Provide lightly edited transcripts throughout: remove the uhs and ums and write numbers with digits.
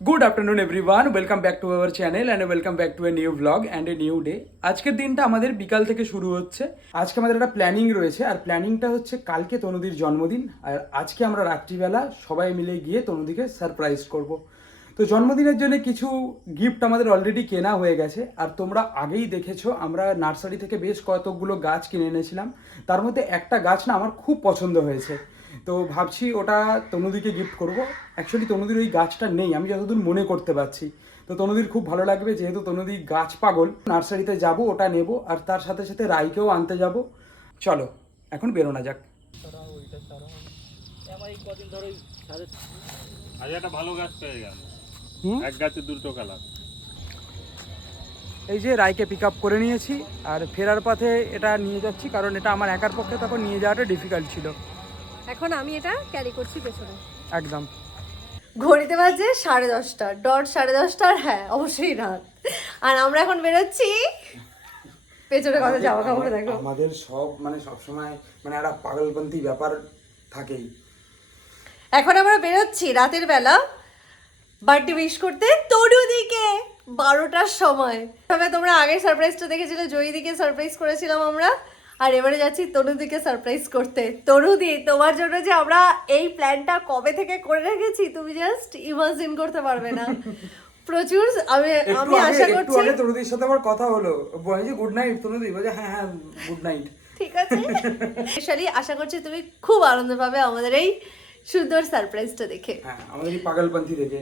Good afternoon everyone, welcome back to our channel and welcome back to a new blog and a new day. আজকের দিনটা আমাদের বিকাল থেকে শুরু হচ্ছে। আজকে আমাদের একটা প্ল্যানিং রয়েছে, আর প্ল্যানিংটা হচ্ছে কালকে তনুদির জন্মদিন, আর আজকে আমরা রাত্রিবেলা সবাই মিলে গিয়ে তনুদিকে সারপ্রাইজ করব। তো জন্মদিনের জন্য কিছু গিফট আমাদের অলরেডি কেনা হয়ে গেছে, আর তোমরা আগেই দেখেছো আমরা নার্সারি থেকে বেশ কতগুলো গাছ কিনে এনেছিলাম। তার মধ্যে একটা গাছ না আমার খুব পছন্দ হয়েছে, তো ভাবছি ওটা তনুদিকে গিফট করব। অ্যাকচুয়ালি তনুদির ওই গাছটা নেই, আমি যতদূর মনে করতে পারছি। তো তনুদির খুব ভালো লাগবে, যেহেতু তনুদি গাছ পাগল। নার্সারিতে যাব, ওটা নেব, আর তার সাথে সাথে রাইকেও আনতে যাব। চলো এখন বেরোনা যাক। আজ একটা ভালো গাছ পেয়ে গেল, এক গাছে দুটো কালার। এই যে রাইকে পিক আপ করে নিয়েছি, আর ফেরার পথে এটা নিয়ে যাচ্ছি, কারণ এটা আমার একার পক্ষে তখন নিয়ে যাওয়াটা ডিফিকাল্ট ছিল। এখন আমি এটা ক্যারি করছি পেছনে। একদম ঘড়িতে বাজে 10:30, ডট 10:30, হ্যাঁ অবশ্যই রাত। আর আমরা এখন বেরোচ্ছি পেছনে কথা জামা কাপড় দেখো। আমাদের সব সবসময় একটা পাগলপন্থী ব্যাপার থাকেই। এখন আমরা বেরোচ্ছি রাতের বেলা বার্থডে উইশ করতে তরুদিকে 12টার সময়। তবে তোমরা আগের সারপ্রাইজটা দেখেছিলে, জয়ীদিকে সারপ্রাইজ করেছিলাম আমরা, আর এবারে যাচ্ছি তনুদিকে সারপ্রাইজ করতে। তনুদি, তোমার জন্য যে আমরা এই প্ল্যানটা কবে থেকে করে রেখেছি তুমি জাস্ট ইমাজিন করতে পারবে না। প্রচুর আমি আশা করছি। একটু তনুদির সাথে আমার কথা হলো, বলেছি গুড নাইট, তনুদি বলে হ্যাঁ হ্যাঁ গুড নাইট। ঠিক আছে, স্পেশালি আশা করছি তুমি খুব আনন্দ পাবে আমাদের এই সুন্দর সারপ্রাইজটা দেখে। হ্যাঁ, আমাদের এই পাগলপন্থী দেখে।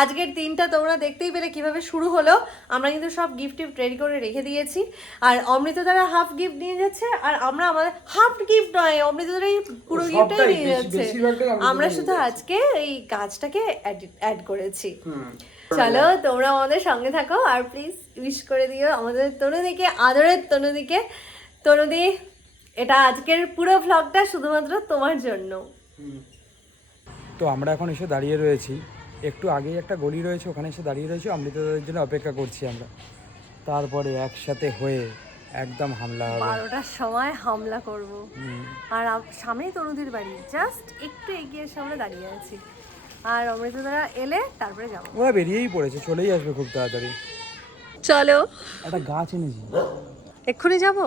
আজকের দিনটা তোমরা দেখতেই পেলে কিভাবে শুরু হলো। আমরা কিন্তু সব গিফট রেডি করে রেখে দিয়েছি, আর অমৃত দ্বারা হাফ গিফট নিয়ে যাচ্ছে, আর আমরা আমাদের হাফ গিফট নয়, অমৃত দ্বারা এই পুরো গিফটটাই নিয়ে যাচ্ছে। আমরা শুধু আজকে এই গাছটাকে অ্যাড করেছি। চলো তোমরা আমাদের সঙ্গে থাকো, আর প্লিজ উইশ করে দিও আমাদের তনুদিকে, আদরের তনুদিকে। তনুদি, এটা আজকের পুরো ভ্লগটা শুধুমাত্র তোমার জন্য। তো আমরা এখন এসে দাঁড়িয়ে রয়েছি, একটু আগেই একটা গলি রয়েছে, ওখানে এসে দাঁড়িয়ে রয়েছি, অমৃতদের জন্য অপেক্ষা করছি আমরা। তারপরে একসাথে হয়ে একদম হামলা হবে। 12টার সময় হামলা করব। আর সামনেই তনুদির বাড়ি, জাস্ট একটু এগিয়ে সামনে দাঁড়িয়ে আছি। আর অমৃতধারা এলে তারপরে যাবো। ওরা বেরিয়েই পড়েছে, চলেই আসবে খুব তাড়াতাড়ি। চলো, একটা গাছ এনেছি। এক্ষুনি যাব,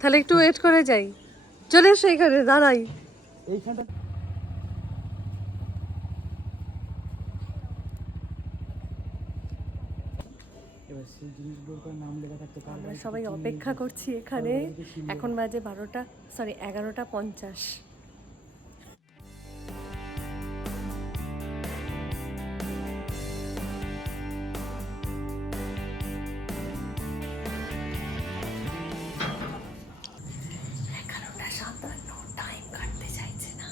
তাহলে একটু ওয়েট করে যাই। চলে এসো, এখানে দাঁড়াই। এইখানটা এবার সেই জিনিসগুলোর নাম লেখা থাকতে পারে। আমরা সবাই অপেক্ষা করছি এখানে। এখন বাজে 11:50। টাইম কাটতে চাইছে না।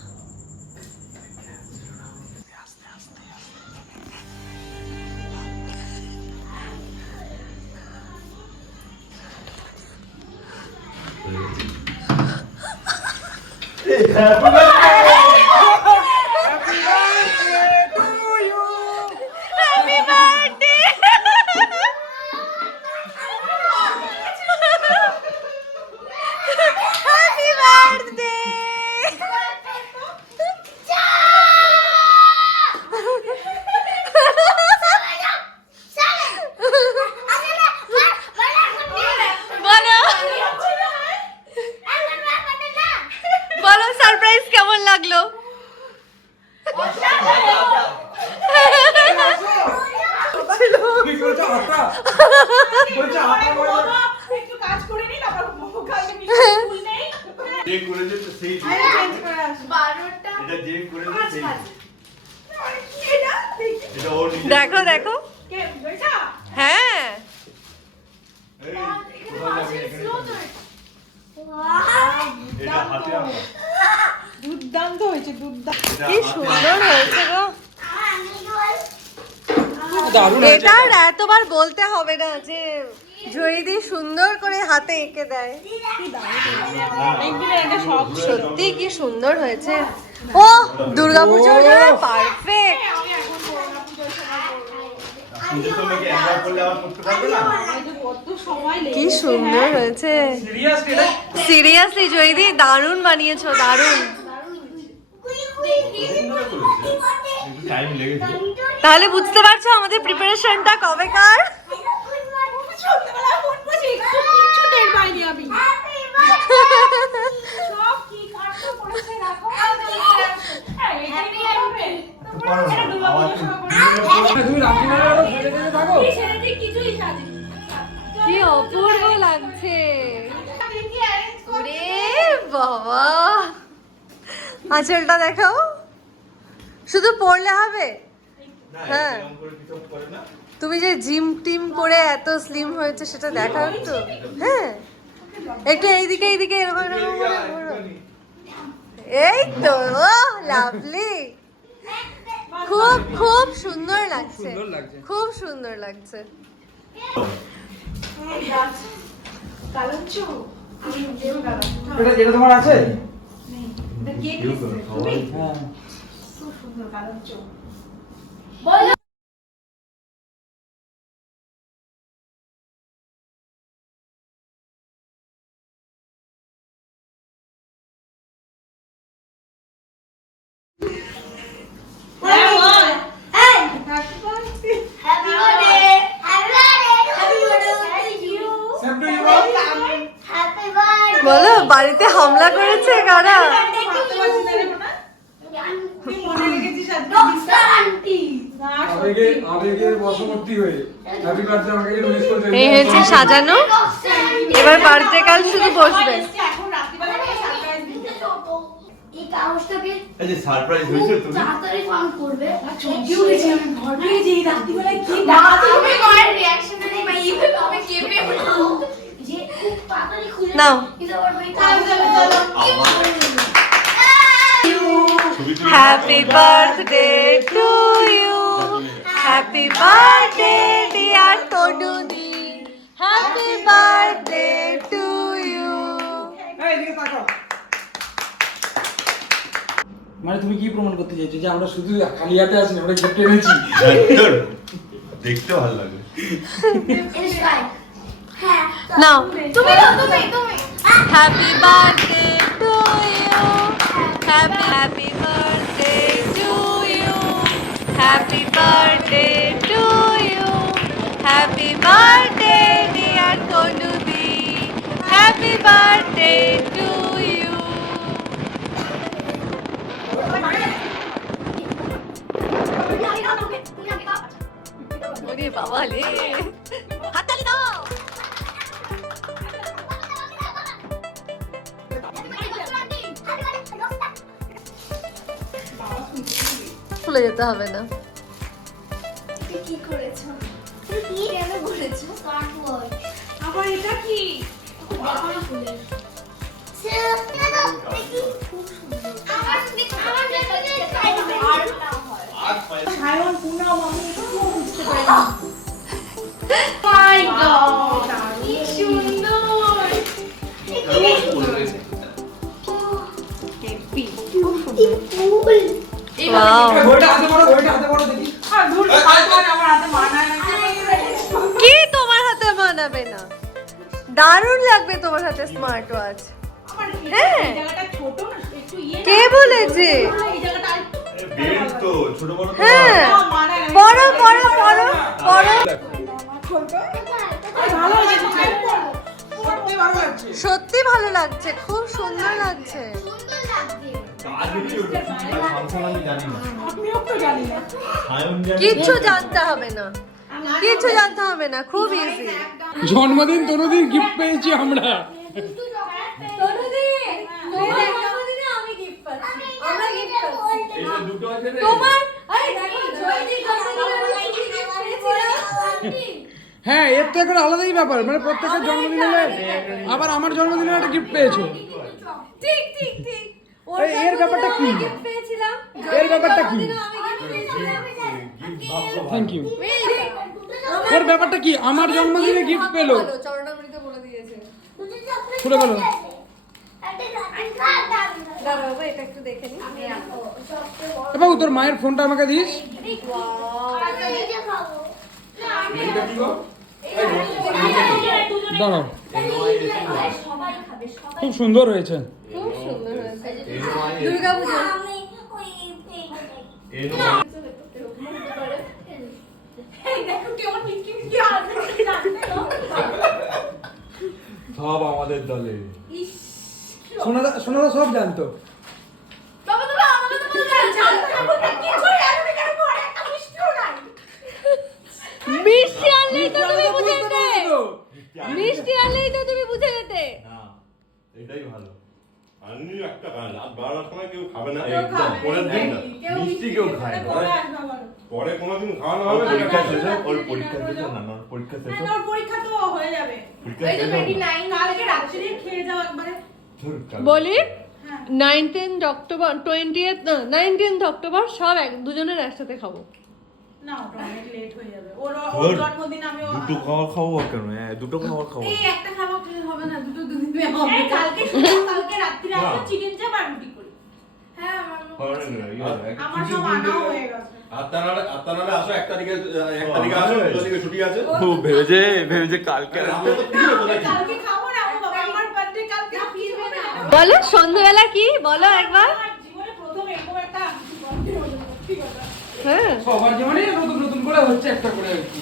বলো সারপ্রাইজ কেমন লাগলো? দেখো দেখো, হ্যাঁ দুর্দান্ত হয়েছে, কি সুন্দর হয়েছে গো। এটা আর এতবার বলতে হবে না যে জয়দি সুন্দর করে হাতে এঁকে দেয়। সত্যি কি সুন্দর হয়েছে। ও দুর্গাপুজোর জন্য পারফেক্ট। কি সুন্দর হয়েছে, সিরিয়াসলি জয়দি দারুণ বানিয়েছো, দারুণ। টাইম লেগেছে। তাহলে বুঝতে পারছো আমাদের প্রিপারেশনটা কবেকার। সন্ধ্যাবেলা ফোন করছি, কিচ্ছু টের পাইনি আমি। সব কি কাটতে পড়েছে রাখো। তুমি রাত্রিবেলা ফেলে ফেলে থাকো। কি অপূর্ব লাগছে। ওরে বাবা, আঁচলটা দেখাও। শুধু পড়লে হবে? হ্যাঁ, তুমি যে জিম টিম করে এত স্লিম হয়েছে সেটা দেখাও একটু। হ্যাঁ, একটু এইদিকে এইদিকে এরকম এরকম করে ঘোরো। এই তো, লাভলি। খুব খুব সুন্দর লাগছে, সুন্দর লাগছে। খুব সুন্দর লাগছে। এটা যেটা তোমার আছে? হ্যাঁ। বলো, বাড়িতে হামলা করেছে কারা? আবেগের বশবর্তী হয়ে হ্যাপি বার্থডে আমাকে উইশ করতে। এই হচ্ছে সাজানো, এবার বাড়িতে কাল শুধু বসবে। এই কাগজটাকে এই যে সারপ্রাইজ হয়েছে তুমি তাড়াতাড়ি ফাউন্ড করবে। চমকেও গেছি আমি, ভয় পেয়ে যে রাত্রিবেলায় কি তুমি মায়ের রিঅ্যাকশন নেই বা এইভাবে আমি কেঁপে উঠবো যে খুব তাড়াতাড়ি খুলে নাও। দিতে পারবে। চলো happy birthday to you, happy birthday dear তনুদি, হ্যাপি বার্থডে টু ইউ। এইদিকে তাকাও। মানে তুমি কি প্রমাণ করতে চাইছো যে আমরা শুধু খালি হাতে আছি, আমরা গিফট এনেছি? দেখতে ভালো লাগে। ইনস্পায়ার। হ্যাঁ নাও, তুমি তুমি happy birthday to you, happy happy birthday to you, happy birthday to you, happy birthday dear তনুদি, হ্যাপি বার্থডে টু ইউ। ওরে বাবা রে, হাততালি দাও। খুলে যেতে হবে না। কি করেছো? কি কেন করেছো? Smart watch. আবার এটা কি? আমার খুলে। সায়ন পুনাও আমি একটু বুঝতে পারি। মাই গড, কি সুন্দর। হেপি। ওয়াও, বইটা হাতে পড়ো, বইটা হাতে পড়ো দেখি। আর ধুর, আমার হাতে মানায় না। কি তোমার হাতে মানাবে না? দারুণ লাগবে তোমার হাতে স্মার্ট ওয়াচ। আমার হ্যাঁ। এই জায়গাটা ছোট না, একটু ইয়ে না। কে বলেছে? এই জায়গাটা আরেকটু বেল্ট তো ছোট বড় তো হ্যাঁ, মানায় না। পড়ো পড়ো পড়ো পড়ো। ভালো হয়েছে, সত্যি ভালো লাগছে। সত্যি ভালো লাগছে, খুব সুন্দর লাগছে। সুন্দর লাগছে। আর কিছু ফাংশন আমি জানি না। আমিও তো জানি না। সায়ন জানে। কিচ্ছু জানতে হবে না, কিচ্ছু জানতে হবে না, খুব ইজি। জন্মদিন তনুদিন গিফট পেয়েছি আমরা। এই যে দুটো আছে রে। হ্যাঁ, এর তো একটা আলাদাই ব্যাপার, মানে প্রত্যেকের জন্মদিন হলে আবার আমার জন্মদিনে একটা গিফট পেয়েছো। ঠিক ঠিক ঠিক। এর ব্যাপারটা কি? এর ব্যাপারটা কি? Thank you. এর ব্যাপারটা কি? আমার জন্মদিনে গিফট পেলো। চরণামৃত বলে দিয়েছে। খুলে বলো। দাঁড়াও বাবা, এটা একটু দেখে নি। বাবু, তোর মায়ের ফোনটা আমাকে দিস। দাঁড়াও, খুব সুন্দর হয়েছে। খুব সুন্দর হয়েছে। দুর্গা পুজো। এই এই দেখো কেমন মিষ্টি মিষ্টি হাসি লাগছে গো। সব আমাদের দলে। ইস, সোনাদা সব জানতো। বাবা তুমি আমাকে তো বলে জানতো না বলতে কিছু জানি না, কেন ঘরে একটা মিষ্টিও নাই। মিষ্টি আনলেই তো তুমি বুঝে বুঝতে যেতে, পারছো তো? মিষ্টি আনলেই তো তুমি বুঝে যেতে। না, এটাই ভালো। আনলি একটা খান, রাত 12টার সময় কেউ খাবে না। কেউ একদম, খাবে না, পরের দিন না। কেউ মিষ্টি কেউ খেতে খায় না। পরে আসবে বলো। পরে কোনোদিন খাওয়ানো ওর হবে না। পরীক্ষা শেষ হয়, ওর পরীক্ষা শেষ হয়, না, না, ওর পরীক্ষা শেষ হ্যাঁ, হয়। তোর পরীক্ষা তো হয়ে যাবে। পরীক্ষা এই যে শেষ হয় না। 29 কালকে রাত্রে খেয়ে যাও একবারে। ধুর, কাল- বলি হ্যাঁ 19th অক্টোবর 20th না 19th অক্টোবর সব দুজনের একসাথে খাবো। না, ওটা অনেক লেট হয়ে যাবে। ওর ধুর, জন্মদিন আমি দুটো খাবার খাবো কেন? হ্যাঁ, দুটো খাবার খাবো। এই একটা খাবার খেলে হবে না, দুটো দুদিন হবে। এই কালকে শুধু কালকে রাত্রে না। আসলে চিকেন চাপ আর রুটি করি। হ্যাঁ আমার হবে না, ইয়ে হবে, একটা আমার কিছু সব দিন আনাও থেকে- হয়ে গেছে। আত্মানারে আসো, 1 তারিখে আসো, 2 তারিখে ছুটি আছে। ও ভেবেছে কালকে আসবে। কালকে খাবো না, আমার বাবা আমার বার্থডে কালকে ফিরবে না। বলো সন্ধ্যাবেলা কি বলো একবার। আমার জীবনে প্রথম এরকম একটা গল্পের হলো, সত্যি কথা। হ্যাঁ সবার জীবনে নতুন নতুন করে হচ্ছে একটা করে আর কি।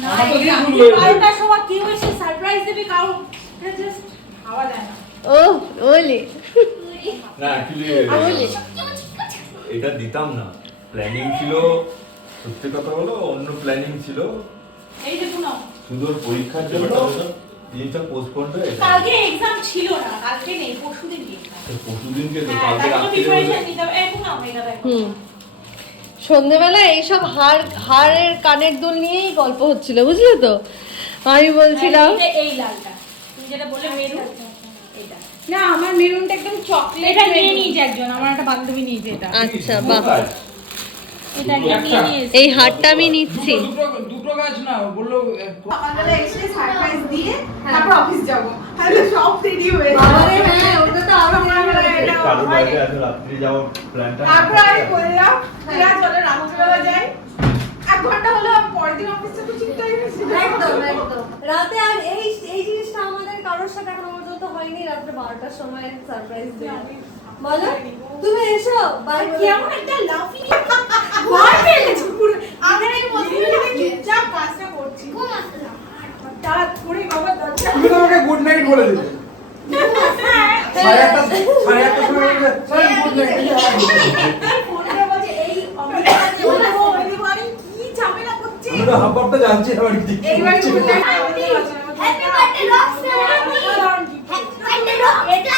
না, আমার তো এই দিয়ে রাত্রি ভুল হয়ে যায়। 12টার সময় কেউ এসে সারপ্রাইজ দেবে কারণ এটা জাস্ট ভাবা যায় না। ও ওলি না, actually, ওলি এটা দিতাম না। প্ল্যানিং ছিল, সত্যি কথা হলো অন্য প্ল্যানিং ছিল, এই যে শুনো, শুধু ওর পরীক্ষার জন্য জিনিসটা পোস্টপোন হয়ে গেছে। কালকে এক্সাম ছিল না, কালকে নেই, পরশুদিন এক্সাম। পরশুদিনকে তো হ্যাঁ, কালকে তার জন্য রাত্রে প্রিপারেশন নিতে হবে। এখন নাও এটা দেখো। হুম সন্ধ্যেবেলা এইসব হাড়ের কানের দুল নিয়েই গল্প হচ্ছিল বুঝলে তো। আমি বলছিলাম এই লালটা তুমি যেটা বললে মেরুন, এটা না, আমার মেরুনটা একদম চকলেট। এটা নিয়ে নিয়েছে একজন, আমার একটা বান্ধবী নিয়েছে এটা। আচ্ছা বাহ এটা নিয়ে নিয়েছে। এই হারটা আমি নিচ্ছি। দুটো গাছ না বললো সকালবেলা এসে সারপ্রাইজ দিয়ে তারপর অফিস যাব। তাহলে সব রেডি হয়ে বাবারে হ্যাঁ ওটা তো আরো কারো বাইরে এত রাত্রি যাওয়ার প্ল্যানটা তারপর আমি বললাম ঠিক আছে চলো রাত্রিবেলা যাই। 1 ঘন্টা হলো, আমি পরের দিন অফিসে তো ঠিক হয়ে গেছে। একদম একদম রাতে আর এই জিনিসটা আমাদের কারোর সাথে এখনো পর্যন্ত হয়নি। রাত্রে 12টার সময় সারপ্রাইজ দেওয়া। বলো তুমি এসো বাই কেমন একটা লাফি ভয় পেয়ে গেছি পুরো। আমি নাকি বলছিলাম চুপচাপ কাজটা করছি। তারা করে বাবা দরজা তুমি তো আমাকে গুড নাইট বলে দিলে। সাড়ে আটটার সময় বললে, স্যার গুড নাইট। ফোন করে বলছে এই অমৃতা যে বলবো ওই দিব আমি কি ঝামেলা করছি। আমি তো হাফ হাফটা জানছি আমার কি এইবার গুড নাইট হ্যাপি বার্থডে রক্সা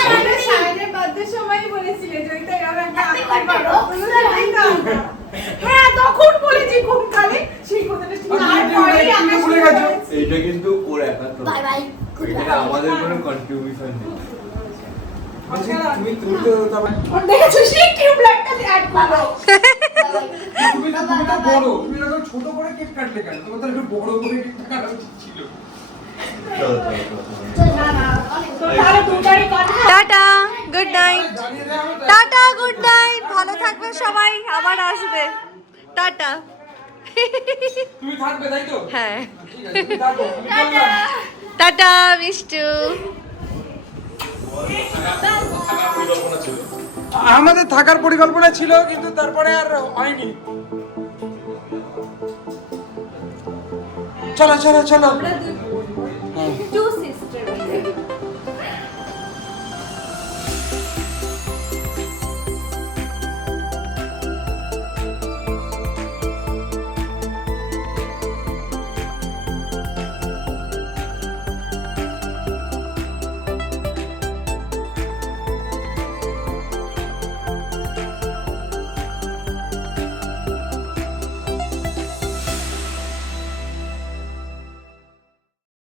আমাদের সায়নের বার্থডে সময়ই বলেছিলে যে এটা এরকম একটা Happy আত্মীয় birthday, বাবা। হ্যাঁ তখন বলেছি কোন কালে সেই কথাটা শুনে তারপরে আমি ভুলে গেছো। এইটা কিন্তু ওর একা তো, বাই বাই এখানে আমাদের কোনো কন্ট্রিবিউশন নেই। বলছি, তুমি তো তারপরে দেখেছো সেই টিউব লাইটটা অ্যাড করো। তুমি তো বড়, তুমি এরকম ছোট করে কেক কাটলে কেন? তোমার তো একটু বড় করে কেক কাটা উচিত ছিল। চলো, চলো, চলো। না না তো তাহলে দুটারই কথা। টাটা গুড নাইট জানিয়ে দেওয়া হলো তো? টাটা গুড নাইট ভালো থাকবে সবাই আবার আসবে টাটা তুমি থাকবে তাই তো? হ্যাঁ ঠিক আছে, তুমি থাকো, আমি বললাম। টাটা মিষ্টু আমাদের থাকার পরিকল্পনা ছিল কিন্তু তারপরে আর হয়নি। চলো চলো চলো। একটু